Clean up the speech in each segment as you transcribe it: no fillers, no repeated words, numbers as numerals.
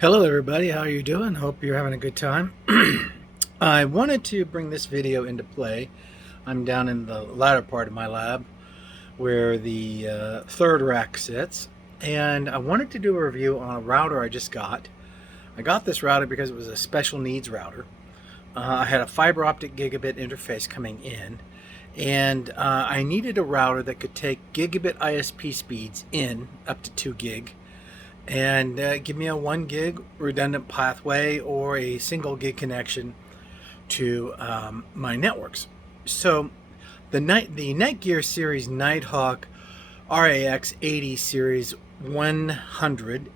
Hello everybody, how are you doing? Hope you're having a good time. I wanted to bring this video into play. I'm down in the latter part of my lab where the third rack sits, and I wanted to do a review on a router I just got. I got this router because it was a special needs router. I had a fiber optic gigabit interface coming in, and I needed a router that could take gigabit ISP speeds in up to 2 gig and give me a 1 gig redundant pathway or a single gig connection to my networks. So the NETGEAR series Nighthawk RAX80 series 100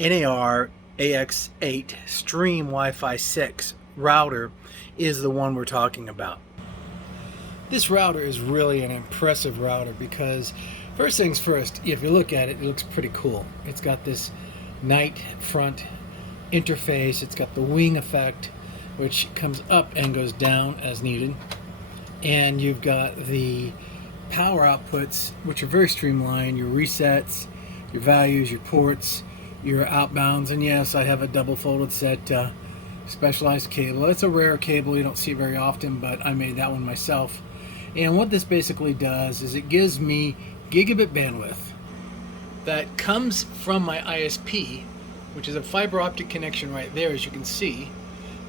NAR AX8 stream Wi-Fi 6 router is the one we're talking about. This router is really an impressive router because first things first, if you look at it, it looks pretty cool. It's got this night front interface. It's got the wing effect, which comes up and goes down as needed. And you've got the power outputs, which are very streamlined, your resets, your values, your ports, your outbounds. And yes, I have a double folded set specialized cable. It's a rare cable, you don't see it very often, but I made that one myself. And what this basically does is it gives me gigabit bandwidth that comes from my ISP, which is a fiber optic connection right there, as you can see,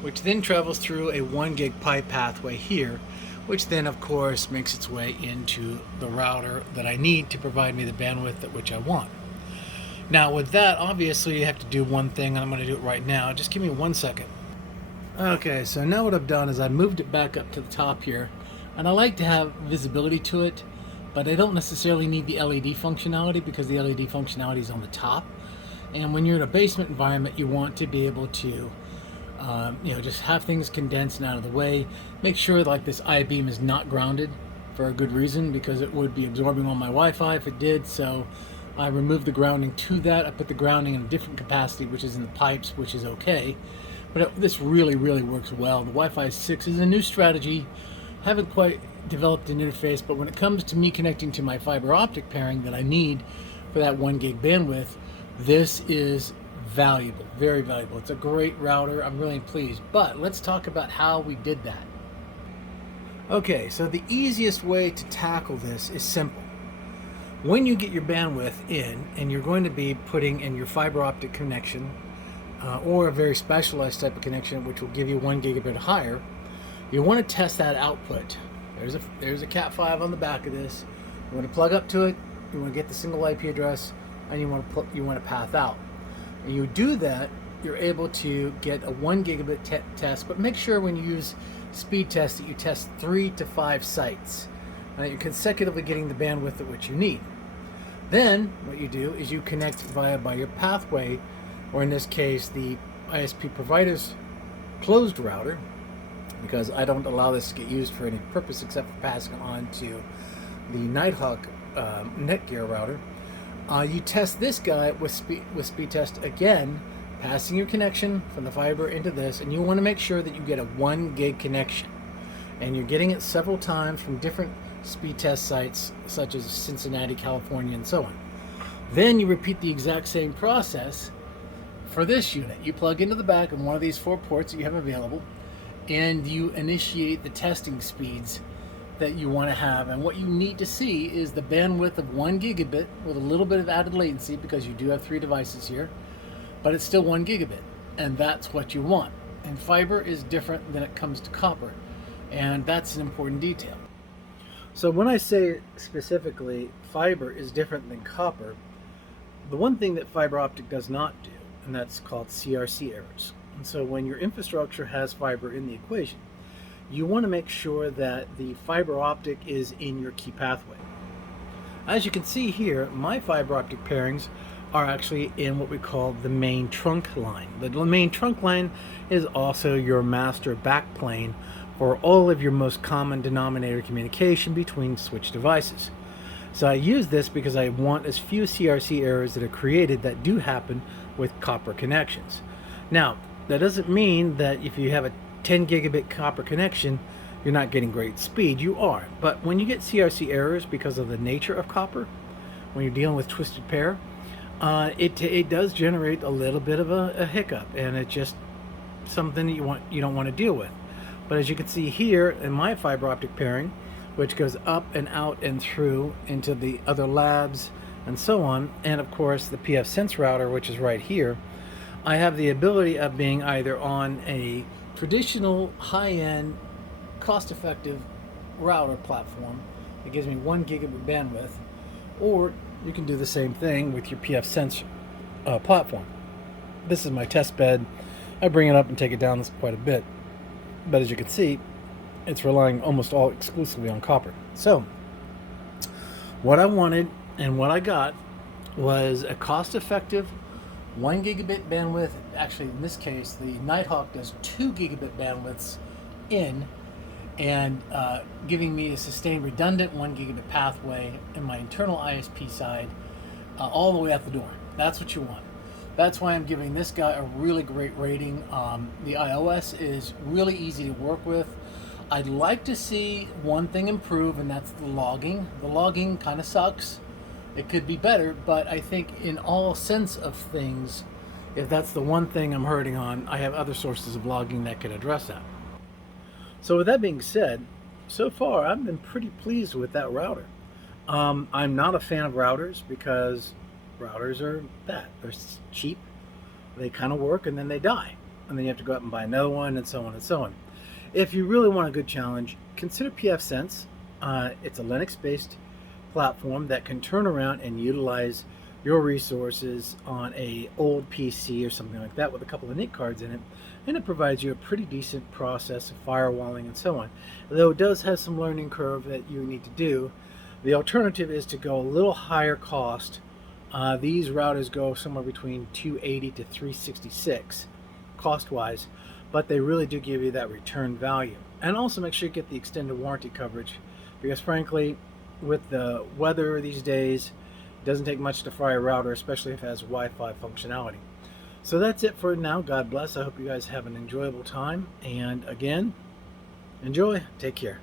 which then travels through a 1 gig pipe pathway here, which then of course makes its way into the router that I need to provide me the bandwidth at which I want. Now with that, obviously you have to do one thing, and I'm going to do it right now. Just give me 1 second. Okay, so now what I've done is I moved it back up to the top here, and I like to have visibility to it, but I don't necessarily need the LED functionality because the LED functionality is on the top. And when you're in a basement environment, you want to be able to just have things condensed and out of the way. Make sure like this I-beam is not grounded for a good reason, because it would be absorbing all my Wi-Fi if it did. So I removed the grounding to that. I put the grounding in a different capacity, which is in the pipes, which is okay. But this really works well. The Wi-Fi 6 is a new strategy. Haven't quite developed an interface, but when it comes to me connecting to my fiber optic pairing that I need for that 1 gig bandwidth, this is valuable, very valuable. It's a great router. I'm really pleased. But let's talk about how we did that. Okay, so the easiest way to tackle this is simple. When you get your bandwidth in and you're going to be putting in your fiber optic connection or a very specialized type of connection which will give you 1 gigabit higher, you want to test that output. There's a Cat5 on the back of this. You want to plug up to it. You want to get the single IP address, and you want to path out. And you do that, you're able to get a 1 gigabit test. But make sure when you use speed test that you test 3 to 5 sites, and that you're consecutively getting the bandwidth at which you need. Then what you do is you connect via your pathway, or in this case the ISP provider's closed router, because I don't allow this to get used for any purpose except for passing it on to the Nighthawk NETGEAR router. You test this guy with speed test again, passing your connection from the fiber into this, and you want to make sure that you get a 1 gig connection, and you're getting it several times from different speed test sites such as Cincinnati, California, and so on. Then you repeat the exact same process for this unit. You plug into the back of one of these 4 ports that you have available, and you initiate the testing speeds that you want to have. And what you need to see is the bandwidth of 1 gigabit with a little bit of added latency, because you do have 3 devices here, but it's still 1 gigabit, and that's what you want. And fiber is different than it comes to copper, and that's an important detail. So when I say specifically fiber is different than copper, the one thing that fiber optic does not do, and that's called CRC errors. And so when your infrastructure has fiber in the equation, you want to make sure that the fiber optic is in your key pathway. As you can see here, my fiber optic pairings are actually in what we call the main trunk line. The main trunk line is also your master backplane for all of your most common denominator communication between switch devices. So I use this because I want as few CRC errors that are created that do happen with copper connections. Now, that doesn't mean that if you have a 10 gigabit copper connection, you're not getting great speed. You are. But when you get CRC errors because of the nature of copper, when you're dealing with twisted pair, It does generate a little bit of a hiccup, and it's just something that you don't want to deal with. But as you can see here in my fiber optic pairing, which goes up and out and through into the other labs and so on, and of course the PF Sense router, which is right here, I have the ability of being either on a traditional high-end cost-effective router platform that gives me 1 gigabit bandwidth, or you can do the same thing with your PF Sense platform. This is my test bed. I bring it up and take it down quite a bit, but as you can see, it's relying almost all exclusively on copper. So what I wanted and what I got was a cost-effective 1 gigabit bandwidth. Actually, in this case, the Nighthawk does 2 gigabit bandwidths in, and giving me a sustained redundant 1 gigabit pathway in my internal ISP side all the way out the door. That's what you want. That's why I'm giving this guy a really great rating. The iOS is really easy to work with. I'd like to see one thing improve, and that's the logging. The logging kind of sucks. It could be better, but I think in all sense of things, if that's the one thing I'm hurting on, I have other sources of logging that could address that. So with that being said, so far I've been pretty pleased with that router. I'm not a fan of routers because routers are bad. They're cheap, they kind of work, and then they die. And then you have to go out and buy another one, and so on and so on. If you really want a good challenge, consider PF Sense. It's a Linux-based platform that can turn around and utilize your resources on a old PC or something like that with a couple of NIC cards in it, and it provides you a pretty decent process of firewalling and so on. Though it does have some learning curve that you need to do. The alternative is to go a little higher cost. These routers go somewhere between 280 to 366 cost-wise, but they really do give you that return value. And also make sure you get the extended warranty coverage, because frankly, with the weather these days, it doesn't take much to fry a router, especially if it has Wi-Fi functionality. So that's it for now. God bless. I hope you guys have an enjoyable time. And again, enjoy. Take care.